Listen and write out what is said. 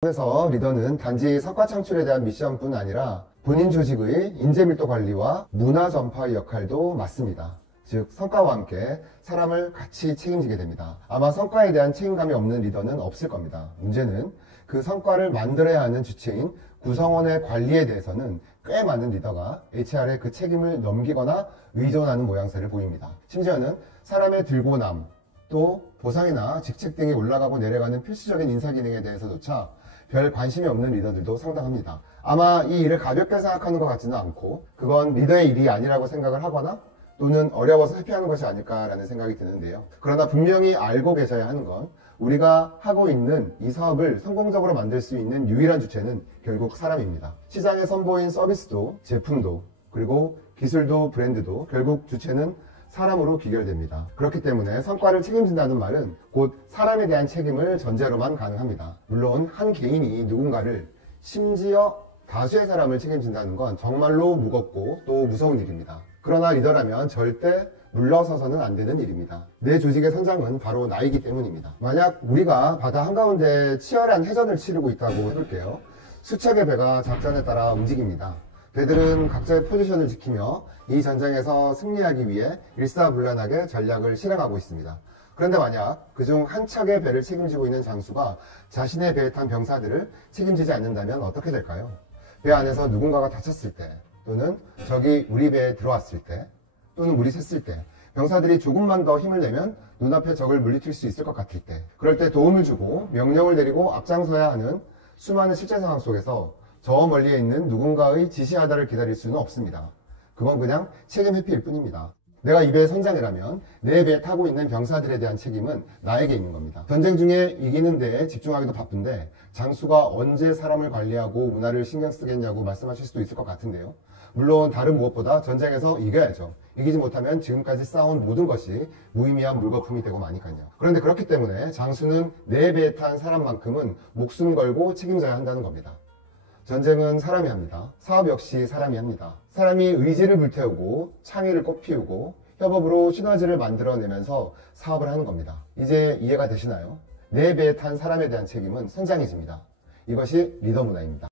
그래서 리더는 단지 성과 창출에 대한 미션뿐 아니라 본인 조직의 인재밀도 관리와 문화 전파의 역할도 맡습니다. 즉 성과와 함께 사람을 같이 책임지게 됩니다. 아마 성과에 대한 책임감이 없는 리더는 없을 겁니다. 문제는 그 성과를 만들어야 하는 주체인 구성원의 관리에 대해서는 꽤 많은 리더가 HR에 그 책임을 넘기거나 의존하는 모양새를 보입니다. 심지어는 사람의 들고남, 또 보상이나 직책 등이 올라가고 내려가는 필수적인 인사 기능에 대해서조차 별 관심이 없는 리더들도 상당합니다. 아마 이 일을 가볍게 생각하는 것 같지는 않고 그건 리더의 일이 아니라고 생각을 하거나 또는 어려워서 회피하는 것이 아닐까라는 생각이 드는데요. 그러나 분명히 알고 계셔야 하는 건 우리가 하고 있는 이 사업을 성공적으로 만들 수 있는 유일한 주체는 결국 사람입니다. 시장에 선보인 서비스도 제품도 그리고 기술도 브랜드도 결국 주체는 사람으로 귀결됩니다. 그렇기 때문에 성과를 책임진다는 말은 곧 사람에 대한 책임을 전제로만 가능합니다. 물론 한 개인이 누군가를 심지어 다수의 사람을 책임진다는 건 정말로 무겁고 또 무서운 일입니다. 그러나 리더라면 절대 물러서서는 안 되는 일입니다. 내 조직의 선장은 바로 나이기 때문입니다. 만약 우리가 바다 한가운데 치열한 해전을 치르고 있다고 해볼게요. 수척의 배가 작전에 따라 움직입니다. 배들은 각자의 포지션을 지키며 이 전쟁에서 승리하기 위해 일사불란하게 전략을 실행하고 있습니다. 그런데 만약 그중 한 척의 배를 책임지고 있는 장수가 자신의 배에 탄 병사들을 책임지지 않는다면 어떻게 될까요? 배 안에서 누군가가 다쳤을 때, 또는 적이 우리 배에 들어왔을 때, 또는 물이 샜을 때, 병사들이 조금만 더 힘을 내면 눈앞에 적을 물리칠 수 있을 것 같을 때, 그럴 때 도움을 주고 명령을 내리고 앞장서야 하는 수많은 실제 상황 속에서 저 멀리에 있는 누군가의 지시하다를 기다릴 수는 없습니다. 그건 그냥 책임 회피일 뿐입니다. 내가 이 배의 선장이라면 내 배에 타고 있는 병사들에 대한 책임은 나에게 있는 겁니다. 전쟁 중에 이기는 데에 집중하기도 바쁜데 장수가 언제 사람을 관리하고 문화를 신경 쓰겠냐고 말씀하실 수도 있을 것 같은데요. 물론 다른 무엇보다 전쟁에서 이겨야죠. 이기지 못하면 지금까지 쌓아온 모든 것이 무의미한 물거품이 되고 마니까요. 그런데 그렇기 때문에 장수는 내 배에 탄 사람만큼은 목숨 걸고 책임져야 한다는 겁니다. 전쟁은 사람이 합니다. 사업 역시 사람이 합니다. 사람이 의지를 불태우고 창의를 꽃피우고 협업으로 시너지를 만들어내면서 사업을 하는 겁니다. 이제 이해가 되시나요? 내 배에 탄 사람에 대한 책임은 선장이 집니다. 이것이 리더 문화입니다.